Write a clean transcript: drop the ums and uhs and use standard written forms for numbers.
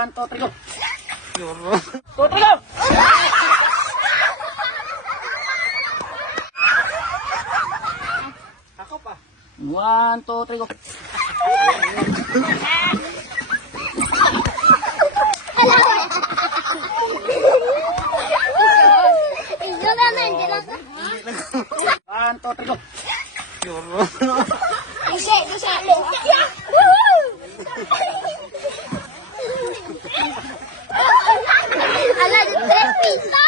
1, 2, 3, go! 2, 3, go! Ako pa. 1, 2, 3, go! One, two, three, go! Ala, 3 pisa!